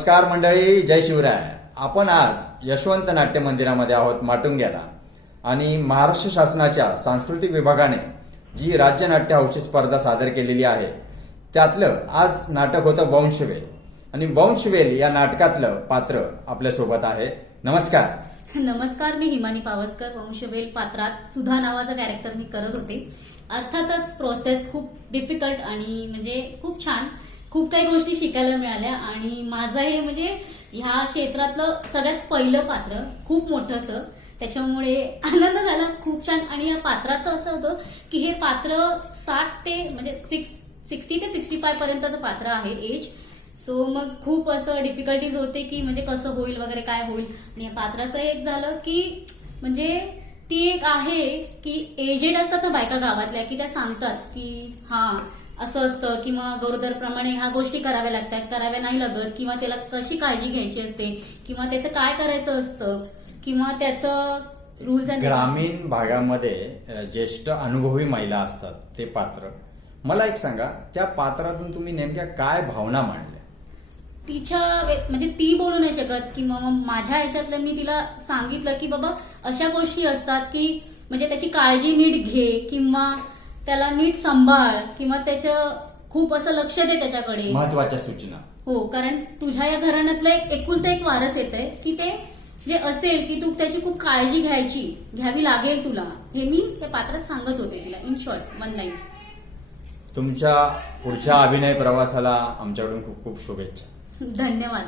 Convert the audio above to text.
नमस्कार मंडळी जय शिवराय. आपण आज यशवंत नाट्य मंदिरामध्ये आहोत माटुंग्याला. आणि महाराष्ट्र शासनाच्या सांस्कृतिक विभागाने जी राज्य नाट्य हौशी स्पर्धा सादर केलेली आहे त्यातलं आज नाटक होतं वंशवेल आणि वंशवेल या नाटकातलं पात्र आपल्यासोबत आहे. नमस्कार. नमस्कार मी हिमानी पावसकर वंशवेल पात्रात सुधा नावाचा कॅरेक्टर मी करत होते. अर्थातच प्रोसेस खूप डिफिकल्ट आणि म्हणजे खूप छान. खूप काही गोष्टी शिकायला मिळाल्या आणि माझं हे म्हणजे ह्या क्षेत्रातलं सगळ्यात पहिलं पात्र खूप मोठं असं. त्याच्यामुळे आनंद झाला खूप छान. आणि या पात्राचं असं होतं की हे पात्र साठ ते म्हणजे सिक्स सिक्स्टी ते सिक्स्टी फाय पर्यंतचं पात्र आहे एज सो मग खूप असं डिफिकल्टीज होते की म्हणजे कसं होईल वगैरे काय होईल. आणि या पात्राचं एक झालं की म्हणजे ती एक आहे की एजेड असतात ना बायका गावातल्या की त्या सांगतात की हा असं असतं किंवा गरोदरप्रमाणे ह्या गोष्टी कराव्या लागतात कराव्या नाही लागत किंवा त्याला कशी काळजी घ्यायची असते किंवा त्याचं काय करायचं असतं किंवा त्याचं रुल्स ग्रामीण भागामध्ये ज्येष्ठ अनुभवी महिला असतात ते पात्र. मला एक सांगा त्या पात्रातून तुम्ही नेमक्या काय भावना मांडल्या? तिच्या म्हणजे ती बोलू नाही शकत किंवा मग माझ्या ह्याच्यातलं मी तिला सांगितलं की बाबा अशा गोष्टी असतात की म्हणजे त्याची काळजी नीट घे किंवा त्याला नीट सांभाळ किंवा त्याचं खूप असं लक्ष दे त्याच्याकडे. महत्त्वाच्या सूचना. हो कारण तुझ्या या घराण्यातलं एक एकुलतं एक वारस येत आहे की ते जे असेल की तू त्याची खूप काळजी घ्यायची घ्यावी लागेल तुला हे मी त्या पात्रात सांगत होते तिला. इन शॉर्ट वन लाईन तुमच्या पुढच्या अभिनय प्रवासाला आमच्याकडून खूप खूप शुभेच्छा. धन्यवाद.